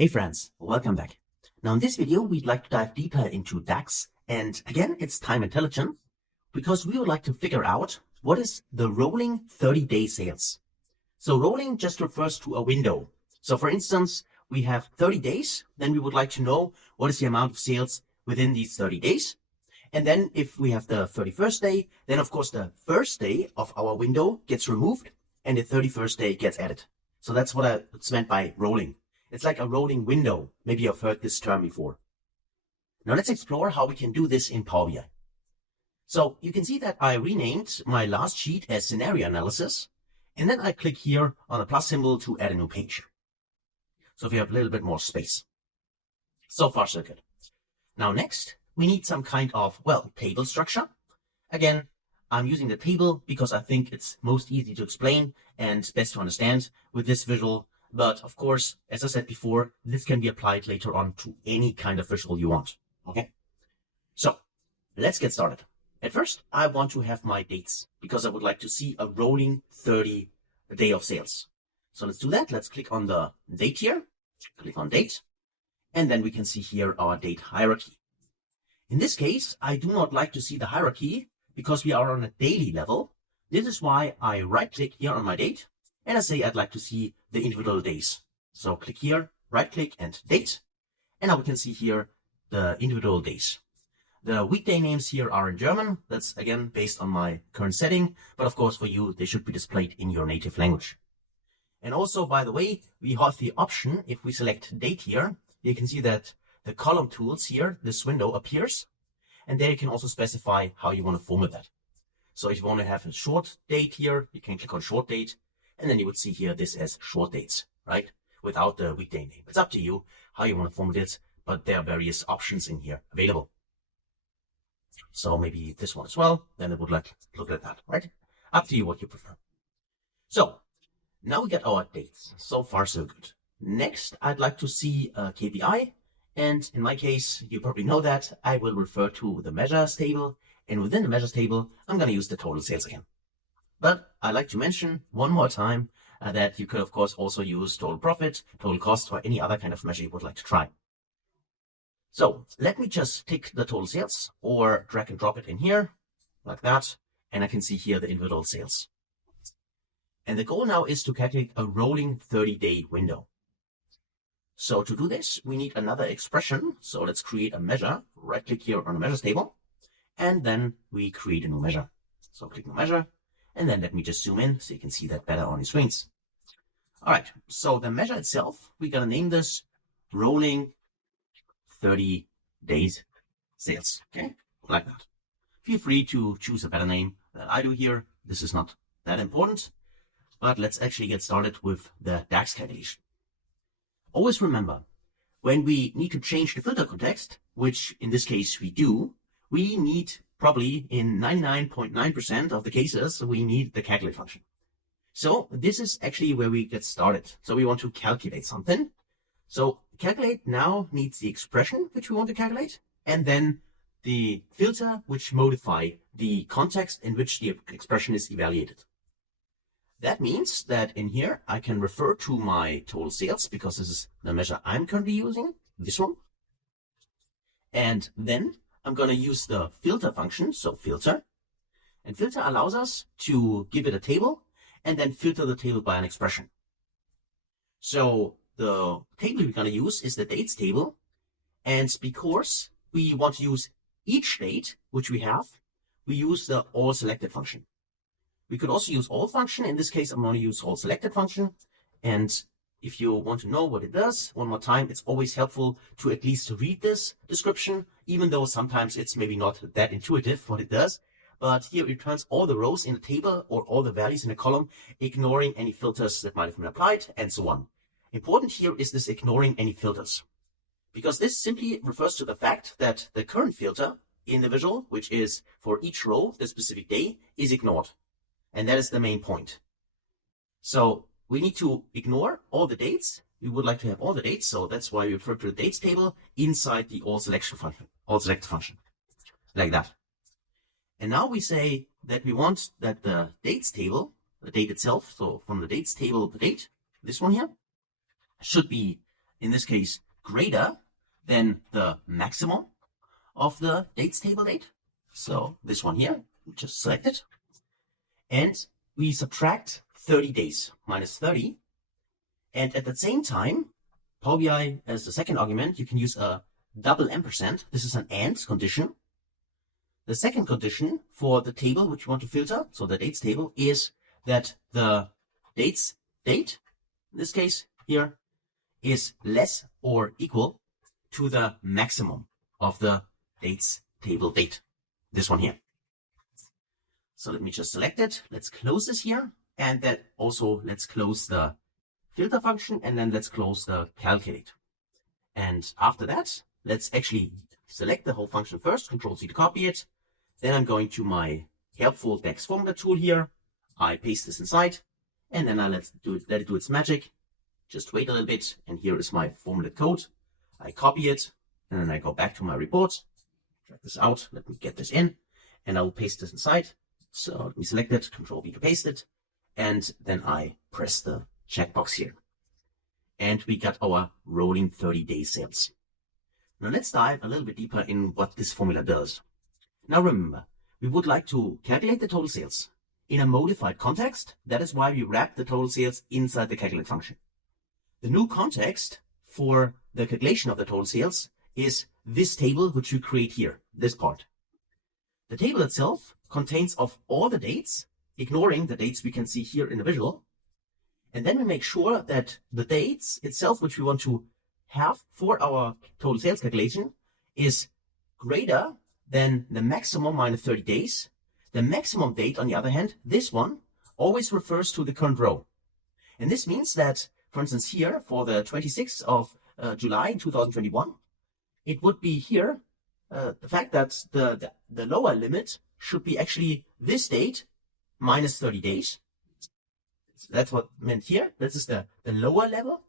Hey friends, welcome back. Now in this video, we'd like to dive deeper into DAX, and again, it's time intelligence, because we would like to figure out what is the rolling 30-day sales. So rolling just refers to a window. So for instance, we have 30 days, then we would like to know what is the amount of sales within these 30 days. And then if we have the 31st day, then of course the first day of our window gets removed and the 31st day gets added. So that's what it's meant by rolling. It's like a rolling window. Maybe you've heard this term before. Now let's explore how we can do this in Power BI. So you can see that I renamed my last sheet as scenario analysis, and then I click here on the plus symbol to add a new page. So if you have a little bit more space. So far so good. Now next, we need some kind of, table structure. Again, I'm using the table because I think it's most easy to explain and best to understand with this visual. But of course, as I said before, this can be applied later on to any kind of visual you want. Okay. So let's get started. At first, I want to have my dates because I would like to see a rolling 30 day of sales. So let's do that. Let's click on the date here, click on date, and then we can see here our date hierarchy. In this case, I do not like to see the hierarchy because we are on a daily level. This is why I right click here on my date and I say I'd like to see the individual days. So click here, right click and date. And now we can see here the individual days. The weekday names here are in German. That's again based on my current setting. But of course for you, they should be displayed in your native language. And also, by the way, we have the option, if we select date here, you can see that the column tools here, this window appears. And there you can also specify how you want to format that. So if you want to have a short date here, you can click on short date. And then you would see here this as short dates, right? Without the weekday name. It's up to you how you want to format it, but there are various options in here available. So maybe this one as well. Then it would look like that, right? Up to you what you prefer. So now we get our dates. So far, so good. Next, I'd like to see a KPI. And in my case, you probably know that I will refer to the measures table. And within the measures table, I'm going to use the total sales again. But I'd like to mention one more time that you could, of course, also use total profit, total cost, or any other kind of measure you would like to try. So let me just tick the total sales or drag and drop it in here like that. And I can see here the individual sales. And the goal now is to calculate a rolling 30-day window. So to do this, we need another expression. So let's create a measure. Right click here on the measures table. And then we create a new measure. So click new measure. And then let me just zoom in so you can see that better on your screens. All right, so the measure itself, we're going to name this rolling 30 days sales. Okay, like that. Feel free to choose a better name than I do here. This is not that important, but let's actually get started with the DAX calculation. Always remember, when we need to change the filter context, which in this case we do, we need probably in 99.9% of the cases, we need the calculate function. So this is actually where we get started. So we want to calculate something. So calculate now needs the expression which we want to calculate, and then the filter which modify the context in which the expression is evaluated. That means that in here, I can refer to my total sales because this is the measure I'm currently using, this one. And then I'm going to use the filter function, so filter. And filter allows us to give it a table and then filter the table by an expression. So the table we're going to use is the dates table. And because we want to use each date, which we have, we use the all selected function. We could also use all function. In this case, I'm going to use all selected function. And if you want to know what it does, one more time, it's always helpful to at least read this description, even though sometimes it's maybe not that intuitive what it does. But here it returns all the rows in the table or all the values in a column, ignoring any filters that might have been applied and so on. Important here is this ignoring any filters, because this simply refers to the fact that the current filter in the visual, which is for each row, the specific day, is ignored. And that is the main point. So we need to ignore all the dates. We would like to have all the dates. So that's why we refer to the dates table inside the all selected function, like that. And now we say that we want that the dates table, the date itself, so from the dates table, the date, this one here, should be in this case, greater than the maximum of the dates table date. So this one here, we just select it. And we subtract 30 days minus 30. And at the same time, Power BI as the second argument, you can use a double ampersand. This is an AND condition. The second condition for the table which you want to filter, so the dates table, is that the dates date, in this case here, is less or equal to the maximum of the dates table date. This one here. So let me just select it. Let's close this here. And then also let's close the filter function, and then let's close the calculate. And after that, let's actually select the whole function first, Control-C to copy it. Then I'm going to my helpful DAX formula tool here. I paste this inside, and then I let it do its magic. Just wait a little bit, and here is my formula code. I copy it, and then I go back to my report. Drag this out, let me get this in, and I will paste this inside. So let me select it, Control-V to paste it, and then I press the checkbox here. And we got our rolling 30-day sales. Now let's dive a little bit deeper in what this formula does. Now remember, we would like to calculate the total sales in a modified context. That is why we wrap the total sales inside the calculate function. The new context for the calculation of the total sales is this table which we create here, this part. The table itself contains of all the dates, ignoring the dates we can see here in the visual. And then we make sure that the dates itself, which we want to have for our total sales calculation, is greater than the maximum minus 30 days. The maximum date, on the other hand, this one, always refers to the current row. And this means that, for instance, here, for the 26th of July 2021, it would be here, the fact that the lower limit should be actually this date minus 30 days. So that's what meant here. This is the lower level.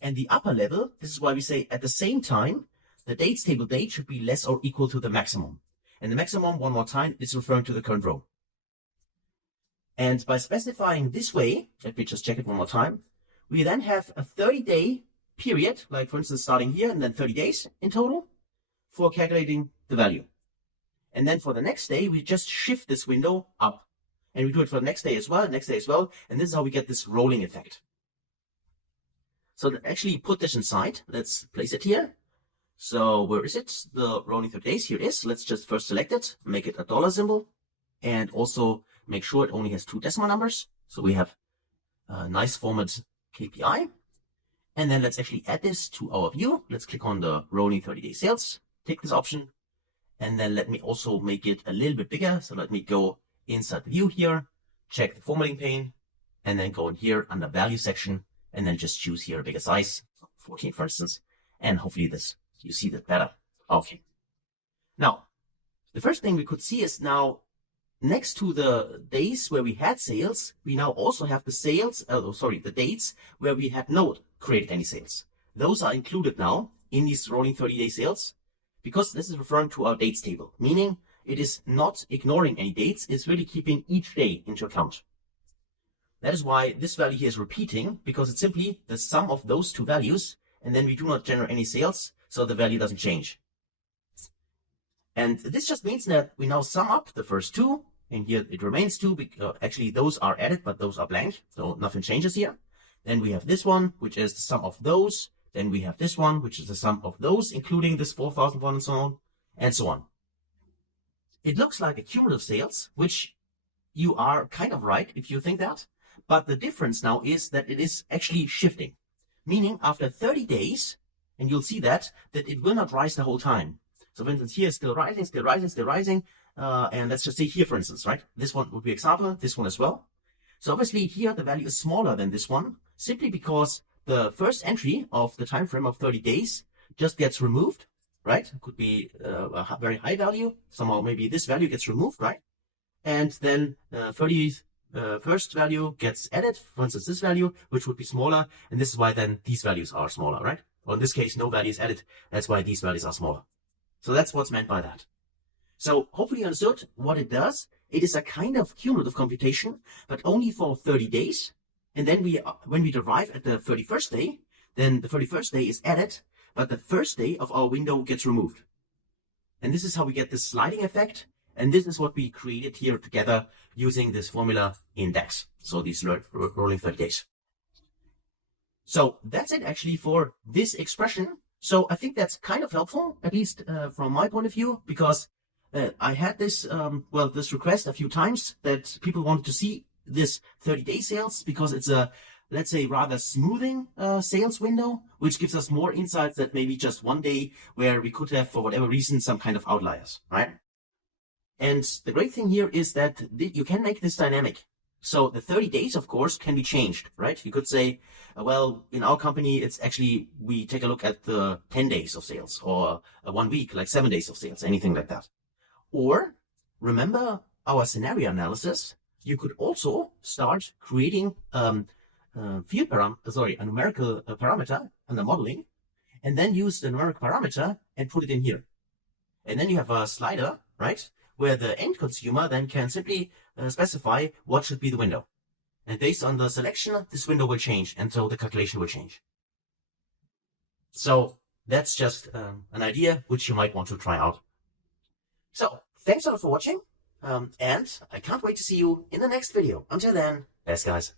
And the upper level, this is why we say at the same time, the dates table date should be less or equal to the maximum. And the maximum, one more time, is referring to the current row. And by specifying this way, let me just check it one more time, we then have a 30-day period, like for instance starting here and then 30 days in total, for calculating the value. And then for the next day, we just shift this window up. And we do it for the next day as well, and this is how we get this rolling effect. So to actually put this inside, let's place it here. So where is it? The rolling 30 days, here it is. Let's just first select it, make it a dollar symbol, and also make sure it only has 2 decimal numbers. So we have a nice format KPI. And then let's actually add this to our view. Let's click on the rolling 30-day sales, take this option, and then let me also make it a little bit bigger. So let me go inside the view here, check the formatting pane, and then go in here under value section, and then just choose here a bigger size, 14 for instance, and hopefully you see that better. Okay. Now, the first thing we could see is now next to the days where we had sales, we now also have the dates where we had not created any sales. Those are included now in these rolling 30-day sales because this is referring to our dates table, meaning it is not ignoring any dates, it's really keeping each day into account. That is why this value here is repeating, because it's simply the sum of those two values, and then we do not generate any sales, so the value doesn't change. And this just means that we now sum up the first two, and here it remains 2, because actually those are added, but those are blank, so nothing changes here. Then we have this one, which is the sum of those. Then we have this one, which is the sum of those, including this 4,001 and so on, and so on. It looks like a cumulative sales, which you are kind of right if you think that. But the difference now is that it is actually shifting. Meaning after 30 days, and you'll see that it will not rise the whole time. So for instance, here is still rising, still rising, still rising. And let's just say here, for instance, right? This one would be example, this one as well. So obviously here the value is smaller than this one, simply because the first entry of the time frame of 30 days just gets removed, right? It could be a very high value. Somehow maybe this value gets removed, right? And then 31st value gets added, for instance, this value, which would be smaller. And this is why then these values are smaller, right? Or in this case, no value is added. That's why these values are smaller. So that's what's meant by that. So hopefully you understood what it does. It is a kind of cumulative computation, but only for 30 days. And then when we derive at the 31st day, then the 31st day is added, but the first day of our window gets removed. And this is how we get this sliding effect. And this is what we created here together using this formula in DAX. So these rolling 30 days. So that's it actually for this expression. So I think that's kind of helpful, at least from my point of view, because I had this, this request a few times that people wanted to see this 30-day sales because it's a, let's say, rather smoothing sales window, which gives us more insights than maybe just one day where we could have, for whatever reason, some kind of outliers, right? And the great thing here is that you can make this dynamic. So the 30 days, of course, can be changed, right? You could say, well, in our company, it's actually, we take a look at the 10 days of sales or 1 week, like 7 days of sales, anything like that. Or remember our scenario analysis, you could also start creating a numerical parameter under modeling, and then use the numeric parameter and put it in here. And then you have a slider, right, where the end consumer then can simply specify what should be the window. And based on the selection, this window will change, and so the calculation will change. So that's just an idea which you might want to try out. So thanks a lot for watching, and I can't wait to see you in the next video. Until then, best guys.